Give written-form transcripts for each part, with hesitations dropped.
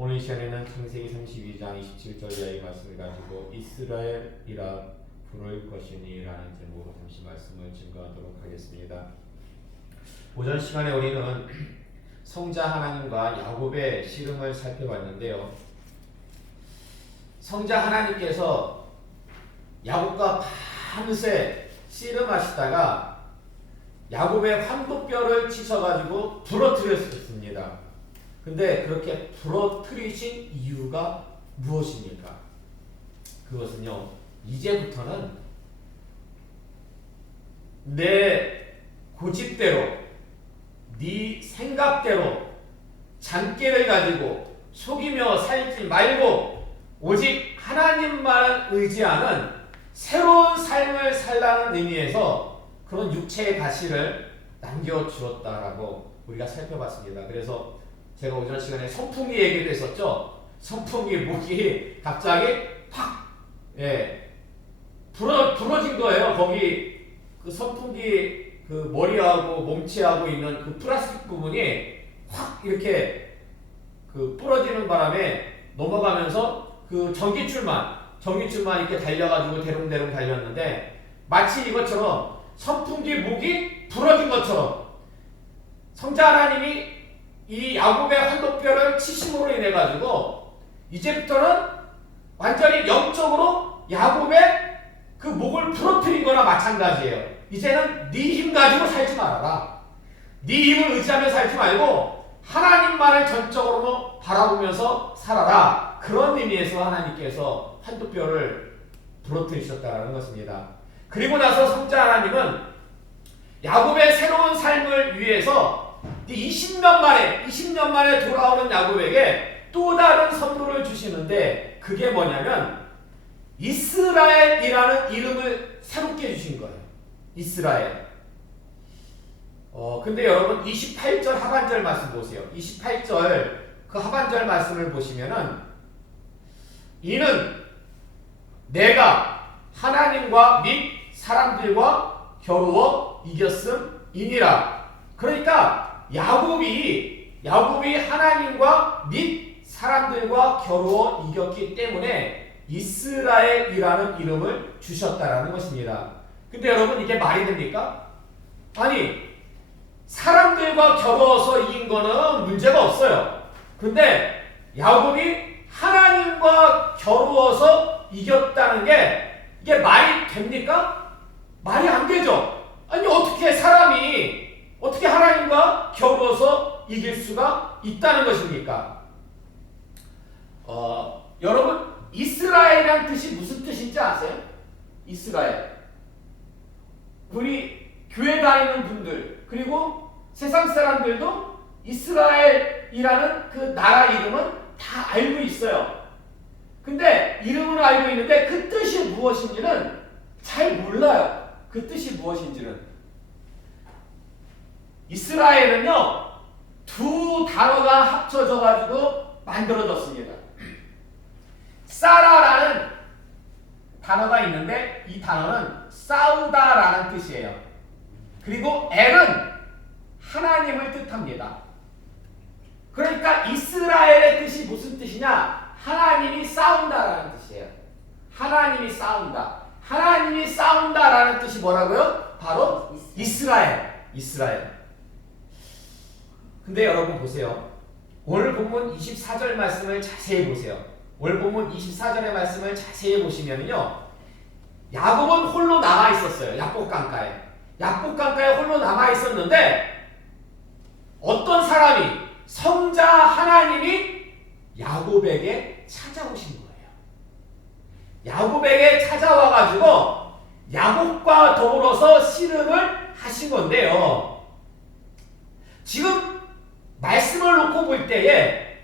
오늘 이 시간에는 창세기 32장 27절 이하의 말씀을 가지고 이스라엘이라 부를 것이니 라는 제목으로 잠시 말씀을 증거하도록 하겠습니다. 오전 시간에 우리는 성자 하나님과 야곱의 씨름을 살펴봤는데요. 성자 하나님께서 야곱과 밤새 씨름하시다가 야곱의 환도뼈를 치셔가지고 부러뜨렸습니다. 근데 그렇게 부러뜨리신 이유가 무엇입니까? 그것은요, 이제부터는 내 고집대로, 네 생각대로 잔꾀를 가지고 속이며 살지 말고 오직 하나님만을 의지하는 새로운 삶을 살라는 의미에서 그런 육체의 가시를 남겨주었다라고 우리가 살펴봤습니다. 그래서 제가 오전 시간에 선풍기 얘기를 했었죠. 선풍기 목이 갑자기 팍 부러진 거예요. 거기 그 선풍기 그 머리하고 몸체하고 있는 그 플라스틱 부분이 확 이렇게 그 부러지는 바람에 넘어가면서 그 전기줄만 이렇게 달려가지고 대롱대롱 달렸는데, 마치 이것처럼 선풍기 목이 부러진 것처럼 성자 하나님이 이 야곱의 환도뼈를 치심으로 인해 가지고 이제부터는 완전히 영적으로 야곱의 그 목을 부러뜨린 거나 마찬가지예요. 이제는 네 힘 가지고 살지 말아라. 네 힘을 의지하며 살지 말고 하나님만을 전적으로 바라보면서 살아라. 그런 의미에서 하나님께서 환도뼈를 부러뜨리셨다는 것입니다. 그리고 나서 성자 하나님은 야곱의 새로운 삶을 위해서 20년 만에 돌아오는 야곱에게 또 다른 선물을 주시는데, 그게 뭐냐면 이스라엘이라는 이름을 새롭게 주신 거예요. 이스라엘. 근데 여러분 28절 하반절 말씀 보세요. 28절 그 하반절 말씀을 보시면은, 이는 내가 하나님과 및 사람들과 겨루어 이겼음이니라. 그러니까 야곱이 하나님과 및 사람들과 겨루어 이겼기 때문에 이스라엘이라는 이름을 주셨다라는 것입니다. 근데 여러분, 이게 말이 됩니까? 아니, 사람들과 겨루어서 이긴 거는 문제가 없어요. 근데 야곱이 하나님과 겨루어서 이겼다는 게 이게 말이 됩니까? 말이 안 되죠. 아니, 어떻게 하나님과 겨루어서 이길 수가 있다는 것입니까? 여러분, 이스라엘이란 뜻이 무슨 뜻인지 아세요? 이스라엘. 우리 교회 다니는 분들, 그리고 세상 사람들도 이스라엘이라는 그 나라 이름은 다 알고 있어요. 근데 이름을 알고 있는데 그 뜻이 무엇인지는 잘 몰라요. 그 뜻이 무엇인지는. 이스라엘은요, 두 단어가 합쳐져 가지고 만들어졌습니다. 사라라는 단어가 있는데 이 단어는 싸우다라는 뜻이에요. 그리고 엘은 하나님을 뜻합니다. 그러니까 이스라엘의 뜻이 무슨 뜻이냐? 하나님이 싸운다라는 뜻이에요. 하나님이 싸운다. 하나님이 싸운다라는 뜻이 뭐라고요? 바로 이스라엘. 근데 여러분 보세요. 오늘 본문 24절 말씀을 자세히 보세요. 오늘 본문 24절의 말씀을 자세히 보시면요, 야곱은 홀로 남아 있었어요. 야복강가에 홀로 남아 있었는데, 어떤 사람이, 성자 하나님이 야곱에게 찾아오신 거예요. 야곱에게 찾아와가지고 야곱과 더불어서 씨름을 하신 건데요. 지금 말씀을 놓고 볼 때에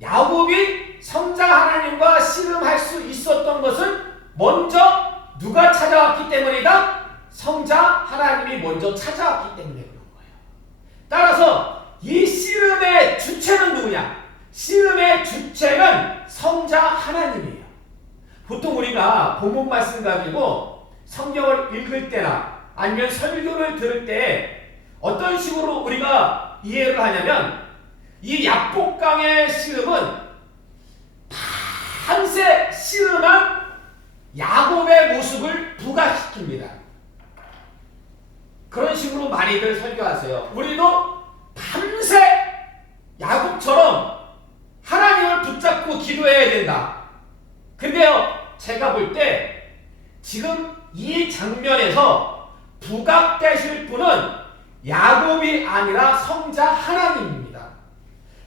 야곱이 성자 하나님과 씨름할 수 있었던 것은 먼저 누가 찾아왔기 때문이다? 성자 하나님이 먼저 찾아왔기 때문에 그런 거예요. 따라서 이 씨름의 주체는 누구냐? 씨름의 주체는 성자 하나님이에요. 보통 우리가 본문 말씀 가지고 성경을 읽을 때나 아니면 설교를 들을 때 어떤 식으로 우리가 이해를 하냐면, 이 야복강의 씨름은 밤새 씨름한 야곱의 모습을 부각시킵니다. 그런 식으로 많이들 설교하세요. 우리도 밤새 야곱처럼 하나님을 붙잡고 기도해야 된다. 근데요, 제가 볼 때 지금 이 장면에서 부각되실 분은 야곱이 아니라 성자 하나님입니다.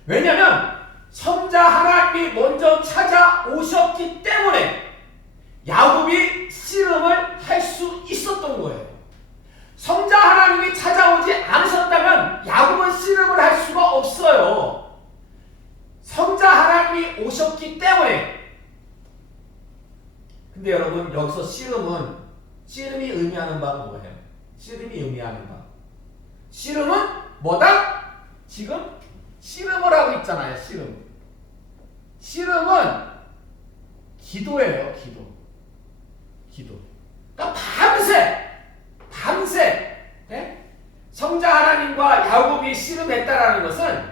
왜냐하면 성자 하나님이 먼저 찾아오셨기 때문에 야곱이 씨름을 할 수 있었던 거예요. 성자 하나님이 찾아오지 않으셨다면 야곱은 씨름을 할 수가 없어요. 성자 하나님이 오셨기 때문에. 근데 여러분, 여기서 씨름이 의미하는 바가 뭐예요? 씨름이 의미하는 바. 씨름은 뭐다? 지금 씨름을 하고 있잖아요. 씨름은 기도예요. 기도. 그러니까 밤새 성자 하나님과 야곱이 씨름했다라는 것은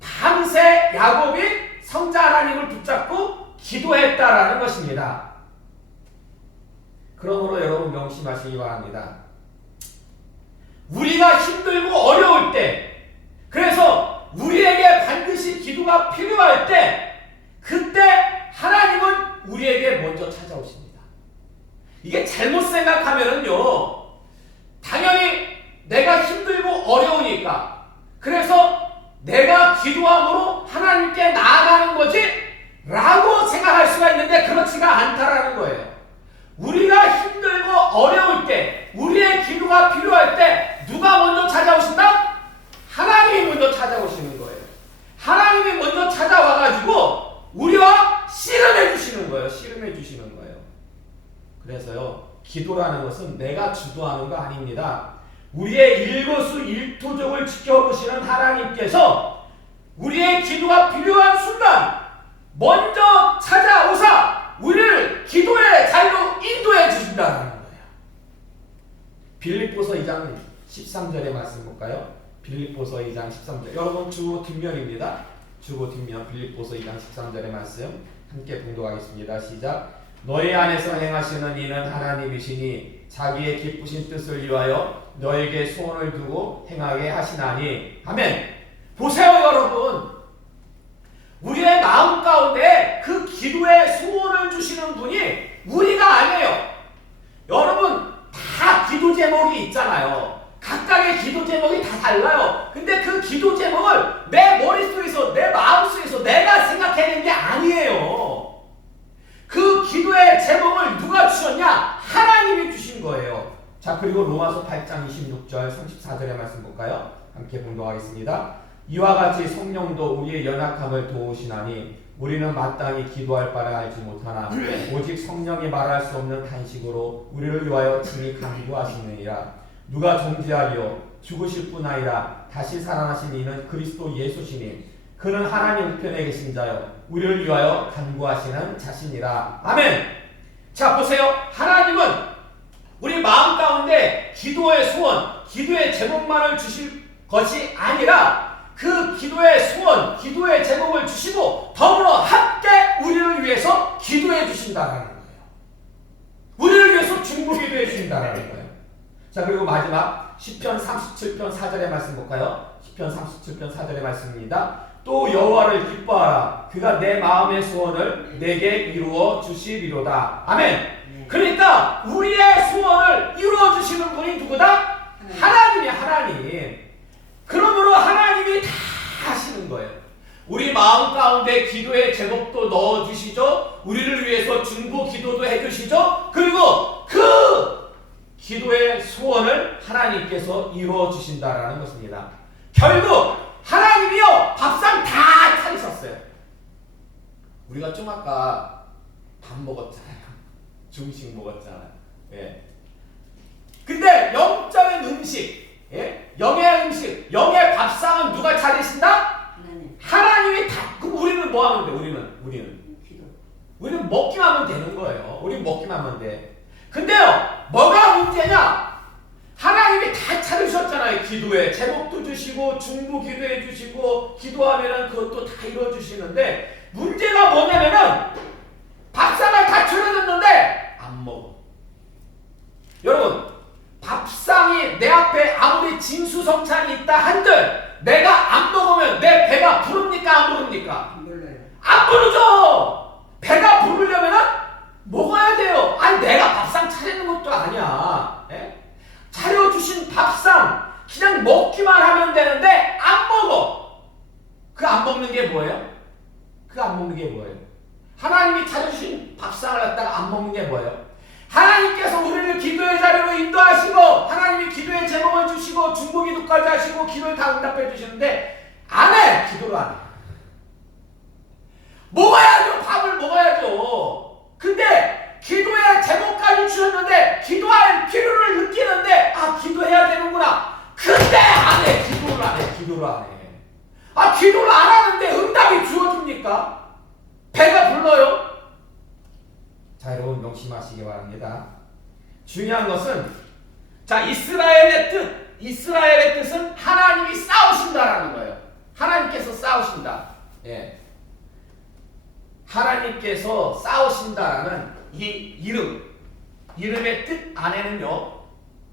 밤새 야곱이 성자 하나님을 붙잡고 기도했다라는 것입니다. 그러므로 여러분 명심하시기 바랍니다. 우리가 힘들고 어려울 때, 그래서 우리에게 반드시 기도가 필요할 때, 그때 하나님은 우리에게 먼저 찾아오십니다. 이게 잘못 생각하면은요, 당연히 내가 힘들고 어려우니까, 그래서 내가 기도함으로 하나님께 나아가는 거지 라고 생각할 수가 있는데 그렇지가 않다라는 거예요. 우리가 힘들고 어려울 때, 우리의 기도가 필요할 때 누가 먼저 찾아오신다? 하나님이 먼저 찾아오시는 거예요. 하나님이 먼저 찾아와가지고 우리와 씨름해 주시는 거예요. 그래서요, 기도라는 것은 내가 주도하는 거 아닙니다. 우리의 일거수일투족을 지켜보시는 하나님께서 우리의 기도가 필요한 순간 먼저 찾아오사 우리를 기도의 자리로 인도해 주신다는 거예요. 빌립보서 2장 13절의 말씀 볼까요? 빌립보서 2장 13절. 여러분 주보 뒷면입니다. 주보 뒷면 빌립보서 2장 13절의 말씀 함께 봉독하겠습니다. 시작. 너희 안에서 행하시는 이는 하나님이시니 자기의 기쁘신 뜻을 위하여 너에게 소원을 두고 행하게 하시나니. 아멘. 보세요 여러분, 우리의 마음 가운데 그 기도의 소원을 주시는 분이 우리가 아니에요. 여러분 다 기도 제목이 있잖아요. 각각의 기도 제목이 다 달라요. 근데 그 기도 제목을 내 머릿속에서 내 마음속에서 내가 생각해낸 게 아니에요. 그 기도의 제목을 누가 주셨냐? 하나님이 주신 거예요. 자, 그리고 로마서 8장 26절 34절의 말씀 볼까요? 함께 봉독하겠습니다. 이와 같이 성령도 우리의 연약함을 도우시나니 우리는 마땅히 기도할 바를 알지 못하나 오직 성령이 말할 수 없는 탄식으로 우리를 위하여 친히 간구하시느니라. 누가 정죄하리요? 죽으실 뿐 아니라 다시 살아나신 이는 그리스도 예수시니 그는 하나님 우편에 계신 자요 우리를 위하여 간구하시는 자신이라. 아멘. 자, 보세요. 하나님은 우리 마음 가운데 기도의 소원, 기도의 제목만을 주실 것이 아니라 그 기도의 소원, 기도의 제목을 주시고 더불어 함께 우리를 위해서 기도해 주신다는 거예요. 우리를 위해서 중보기도해 주신다는 거예요. 자, 그리고 마지막 시편 37편 4절의 말씀 볼까요? 시편 37편 4절의 말씀입니다. 또 여호와를 기뻐하라. 그가 내 마음의 소원을 내게 이루어 주시리로다. 아멘. 그러니까 우리의 소원을 이루어 주시는 분이 누구다? 하나님이야, 하나님. 그러므로 하나님이 다 하시는 거예요. 우리 마음 가운데 기도의 제목도 넣어주시죠. 우리를 위해서 중보 기도도 해주시죠. 그리고 그 기도의 소원을 하나님께서 이루어 주신다라는 것입니다. 결국 하나님이요 밥상 다 차리셨어요. 우리가 좀 아까 밥 먹었잖아요. 중식 먹었잖아요. 예. 근데 영적인 음식, 예? 영의 음식, 영의 밥상은 누가 차리신다? 하나님이 다. 그럼 우리는 뭐 하면 돼? 우리는 기도. 우리는 먹기만 하면 되는 거예요. 우리는 먹기만 하면 돼. 근데요, 뭐가 문제냐? 하나님이 다 차리셨잖아요. 기도에 제목도 주시고 중보 기도해 주시고 기도하면은 그것도 다 이루어 주시는데 문제가 뭐냐면은 진수성찬이 있다 한들 내가 안 먹으면 내 배가 부릅니까 안 부릅니까? 몰라요. 안 부르죠. 배가 부르려면은 먹어야 돼요. 아니 내가 밥상 차리는 것도 아니야. 예? 차려주신 밥상 그냥 먹기만 하면 되는데 안 먹어. 그 안 먹는 게 뭐예요? 그 안 먹는 게 뭐예요? 하나님이 차려주신 밥상을 갖다가 안 먹는 게 뭐예요? 하나님께서 우리를 기도의 자리로 인도하시고 하나님이 기도의 제목을 주시고 중보기도까지 하시고 기도를 다 응답해 주시는데 안 해! 기도를 안 해. 먹어야죠. 밥을 먹어야죠. 근데 기도의 제목까지 주셨는데 기도할 필요를 느끼는데 아 기도해야 되는구나. 근데 안 해. 기도를 안 해. 기도를 안 해. 아 기도를 안 하는데 응답이 주어집니까? 배가 불러요? 자 여러분 명심하시기 바랍니다. 중요한 것은 자 이스라엘의 뜻은 하나님이 싸우신다라는 거예요. 하나님께서 싸우신다. 예. 하나님께서 싸우신다라는 이 이름의 뜻 안에는요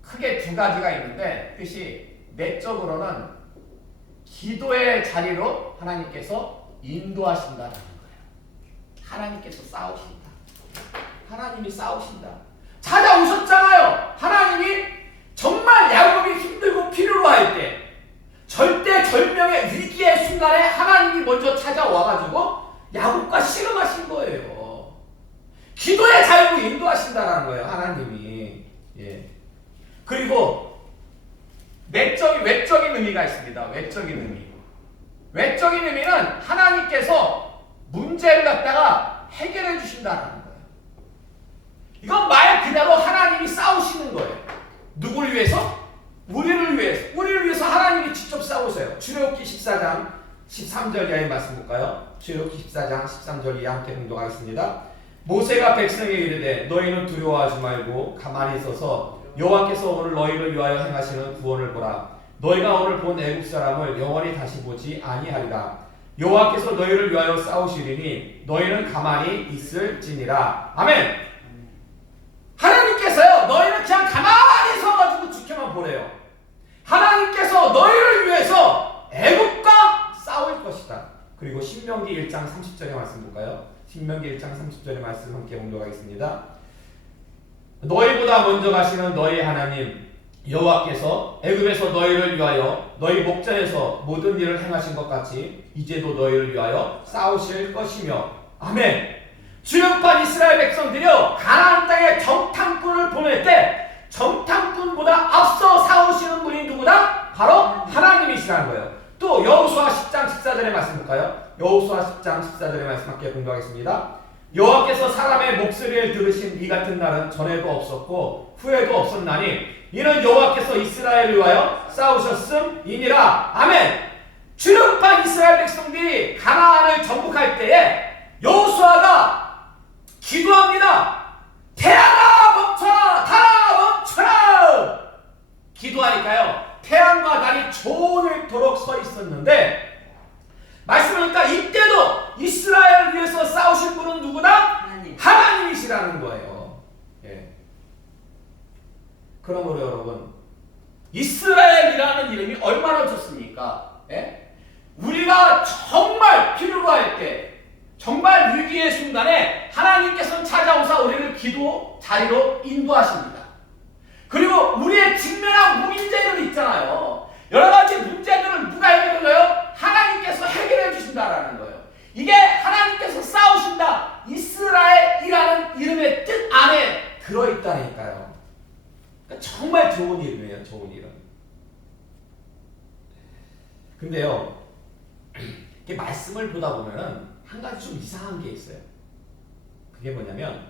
크게 두 가지가 있는데 뜻이 내적으로는 기도의 자리로 하나님께서 인도하신다라는 거예요. 하나님께서 싸우신다. 하나님이 싸우신다. 찾아오셨잖아요. 하나님이 정말 야곱이 힘들고 필요로 할 때 절대절명의 위기의 순간에 하나님이 먼저 찾아와가지고 야곱과 씨름하신 거예요. 기도의 자유로 인도하신다라는 거예요. 하나님이. 예. 그리고 외적인 의미가 있습니다. 외적인 의미. 외적인 의미는 하나님께서 문제를 갖다가 해결해 주신다는 거예요. 이건 말 그대로 하나님이 싸우시는 거예요. 누굴 위해서? 우리를 위해서. 우리를 위해서 하나님이 직접 싸우세요. 출애굽기 14장 13절 이하의 말씀 볼까요? 출애굽기 14장 13절 이하 함께 공독하겠습니다. 모세가 백성에게 이르되 너희는 두려워하지 말고 가만히 있어서 여호와께서 오늘 너희를 위하여 행하시는 구원을 보라. 너희가 오늘 본 애국 사람을 영원히 다시 보지 아니하리라. 여호와께서 너희를 위하여 싸우시리니 너희는 가만히 있을지니라. 아멘. 하나님께서요 너희는 그냥 가만히 서가지고 지켜만 보래요. 하나님께서 너희를 위해서 애국과 싸울 것이다. 그리고 신명기 1장 30절의 말씀 볼까요? 신명기 1장 30절의 말씀 함께 공독하겠습니다. 너희보다 먼저 가시는 너희 하나님 여호와께서 애굽에서 너희를 위하여 너희 목전에서 모든 일을 행하신 것 같이 이제도 너희를 위하여 싸우실 것이며 아멘. 출애굽한 이스라엘 백성들이요 가나안 땅에 정탐꾼을 보낼 때 정탐꾼보다 앞서 싸우시는 분이 누구다? 바로 하나님이시라는 거예요. 또 여호수아 10장 14절의 말씀 볼까요? 여호수아 10장 14절의 말씀 함께 공부하겠습니다. 여호와께서 사람의 목소리를 들으신 이 같은 날은 전에도 없었고 후에도 없었나니 이는 여호와께서 이스라엘을 위하여 싸우셨음이니라. 아멘. 출애굽한 이스라엘 백성들이 가나안을 정복할 때에 여호수아가 기도합니다. 태양아 멈춰라, 달아 멈춰라. 기도하니까요 태양과 달이 조늘도록 서 있었는데 말씀하니까 이때도 이스라엘을 위해서 싸우신 분은 누구다? 하나님이시라는 거예요. 예. 그러므로 여러분 이스라엘이라는 이름이 얼마나 좋습니까? 예? 우리가 정말 필요로 할 때 정말 위기의 순간에 하나님께서는 찾아오사 우리를 기도 자리로 인도하십니다. 그리고 우리의 직면한 문제들 있잖아요. 여러 가지 문제들을 누가 해결해줘요? 하나님께서 해결해 주신다라는 거예요. 이게 하나님께서 싸우신다. 이스라엘이라는 이름의 뜻 안에 들어있다니까요. 그러니까 정말 좋은 이름이에요. 좋은 이름. 근데요. 이렇게 말씀을 보다 보면은 한 가지 좀 이상한 게 있어요. 그게 뭐냐면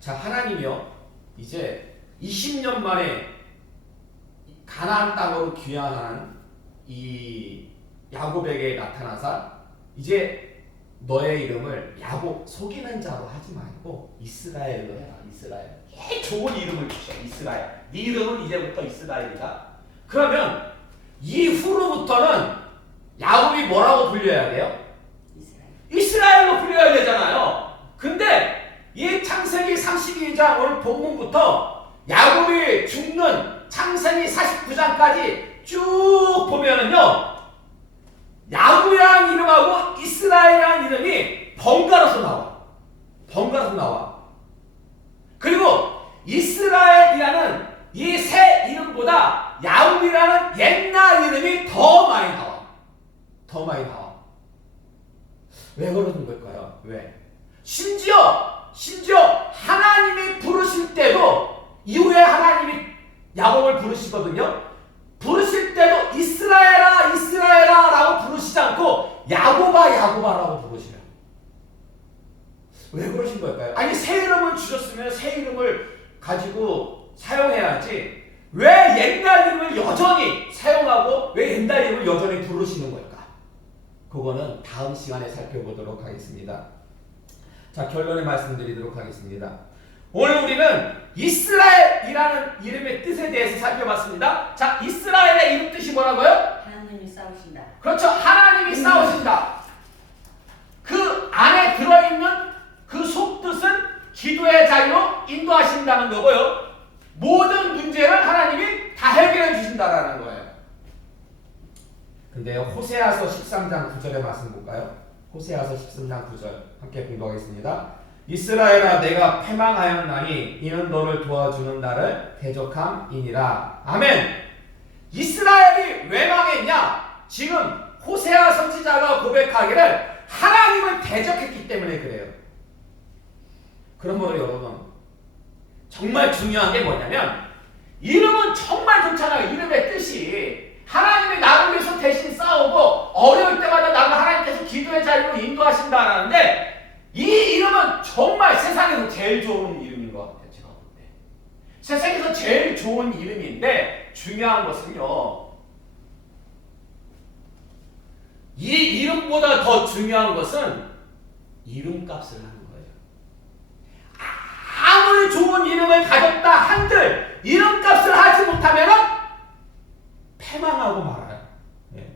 자 하나님이요. 이제 20년 만에 가나안 땅으로 귀환한 이 야곱에게 나타나사 이제 너의 이름을 야곱 속이는 자로 하지 말고 이스라엘로 해라. 이스라엘. 좋은 이름을 주셔. 이스라엘. 네 이름은 이제부터 이스라엘이다. 그러면 이후로부터는 야곱이 뭐라고 불려야 돼요? 이스라엘로 불려야 되잖아요. 근데 이 창세기 32장 오늘 본문부터 야곱이 죽는 창세기 49장까지 쭉 보면은요, 야곱이라는 이름하고 이스라엘이라는 이름이 번갈아서 나와. 번갈아서 나와. 그리고 이스라엘이라는 이 새 이름보다 야곱이라는 옛날 이름이 더 많이 나와. 더 많이 나와. 왜 그러는 걸까요? 왜? 심지어 하나님이 부르실 때도 이후에 하나님이 야곱을 부르시거든요. 부르실 때도 이스라엘아 이스라엘아 라고 부르시지 않고 야곱아 야곱아라고 부르시래요. 왜 그러신 걸까요? 아니 새 이름을 주셨으면 새 이름을 가지고 사용해야지 왜 옛날 이름을 여전히 사용하고 왜 옛날 이름을 여전히 부르시는 걸까? 그거는 다음 시간에 살펴보도록 하겠습니다. 자, 결론을 말씀드리도록 하겠습니다. 오늘 우리는 이스라엘이라는 이름의 뜻에 대해서 살펴봤습니다. 자, 이스라엘의 이름 뜻이 뭐라고요? 하나님이 싸우신다. 그렇죠. 하나님이 싸우신다. 그 안에 들어있는 그 속뜻은 기도의 자유로 인도하신다는 거고요. 모든 문제를 하나님이 다 해결해 주신다라는 거예요. 근데요, 호세아서 13장 9절의 말씀 볼까요? 호세아서 13장 9절 함께 공부하겠습니다. 이스라엘아 내가 패망하였나니 이는 너를 도와주는 나를 대적함이니라. 아멘. 이스라엘이 왜 망했냐? 지금 호세아 선지자가 고백하기를 하나님을 대적했기 때문에 그래요. 그러므로 여러분 정말 중요한 게 뭐냐면 이름은 정말 좋잖아요. 이름의 뜻이 하나님이 나를 위해서 대신 싸우고 어려울 때마다 나를 하나님께서 기도의 자리로 인도하신다라는데 이 이름은 정말 세상에서 제일 좋은 이름인 것 같아요. 제가 볼 때 세상에서 제일 좋은 이름인데 중요한 것은요, 이 이름보다 더 중요한 것은 이름값을 하는 거예요. 아무리 좋은 이름을 가졌다 한들 이름값을 하지 못하면 패망하고 말아요. 예.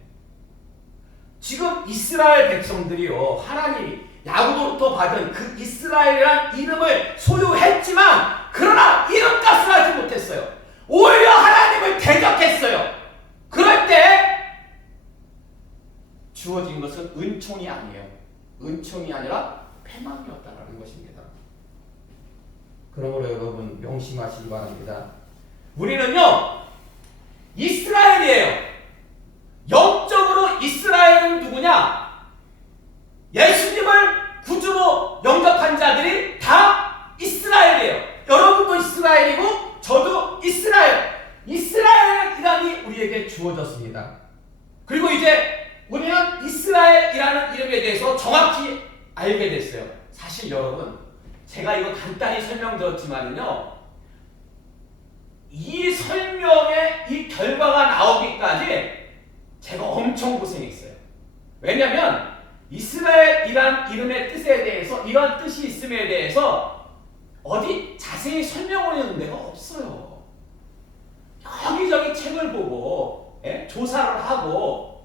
지금 이스라엘 백성들이요, 하나님이 야곱으로부터 받은 그 이스라엘이라는 이름을 소유했지만 그러나 이름값을 하지 못했어요. 오히려 하나님을 대적했어요. 그럴 때 주어진 것은 은총이 아니에요. 은총이 아니라 패망이었다는 것입니다. 그러므로 여러분 명심하시기 바랍니다. 우리는요 이스라엘이에요. 영적으로 이스라엘은 누구냐? 예수님을 구주로 영접한 자들이 다 이스라엘이에요. 여러분도 이스라엘이고 저도 이스라엘. 이스라엘이라니 우리에게 주어졌습니다. 그리고 이제 우리는 이스라엘이라는 이름에 대해서 정확히 알게 됐어요. 사실 여러분 제가 이거 간단히 설명드렸지만요, 이 설명의 이 결과가 나오기까지 제가 엄청 고생했어요. 왜냐하면 이스라엘이란 이름의 뜻에 대해서 이런 뜻이 있음에 대해서 어디 자세히 설명하는 데가 없어요. 여기저기 책을 보고 조사를 하고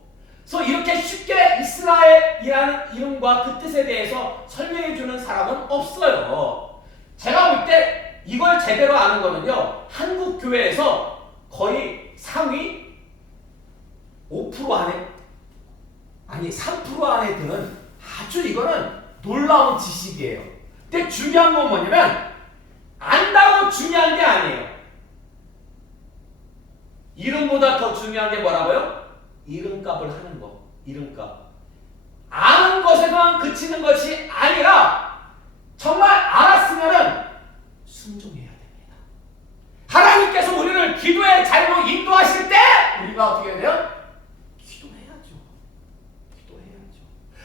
그래서 이렇게 쉽게 이스라엘이라는 이름과 그 뜻에 대해서 설명해 주는 사람은 없어요. 제가 볼 때 이걸 제대로 아는 거는요, 한국 교회에서 거의 상위 5% 안에, 아니 3% 안에 드는 아주 이거는 놀라운 지식이에요. 근데 중요한 건 뭐냐면 안다고 중요한 게 아니에요. 이름보다 더 중요한 게 뭐라고요? 이름값을 하는 거. 이름값. 아는 것에만 그치는 것이 아니라 정말 알았으면은 순종해야 됩니다. 하나님께서 우리를 기도의 자리로 인도하실 때 우리가 어떻게 해야 돼요? 기도해야죠. 기도해야죠.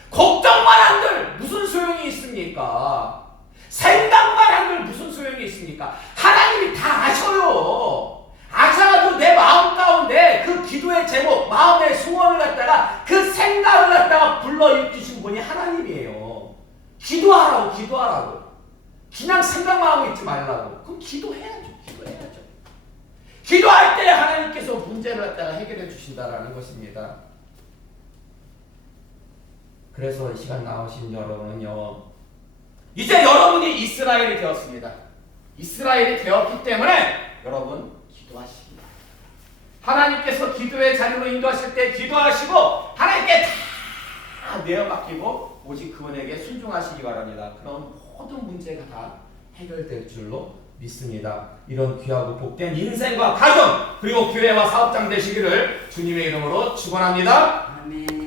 걱정만 한들 무슨 소용이 있습니까? 생각만 한들 무슨 소용이 있습니까? 하나님이 다 아셔요. 아셔가지고 내 마음 가운데 그 기도의 제목, 마음의 소원을 갖다가 그 생각을 갖다가 불러일으키신 분이 하나님이에요. 기도하라고, 기도하라고. 그냥 생각만 하고 있지 말라고. 그럼 기도해야죠. 기도해야죠. 기도할 때 하나님께서 문제를 갖다가 해결해 주신다라는 것입니다. 그래서 이 시간 나오신 여러분은요, 이제 여러분이 이스라엘이 되었습니다. 이스라엘이 되었기 때문에 여러분 기도하십니다. 하나님 하나님께서 기도의 자리로 인도하실 때 기도하시고 하나님께 다 내어맡기고 오직 그분에게 순종하시기 바랍니다. 그럼 모든 문제가 다 해결될 줄로 믿습니다. 이런 귀하고 복된 인생과 가정 그리고 교회와 사업장 되시기를 주님의 이름으로 축원합니다. 아멘.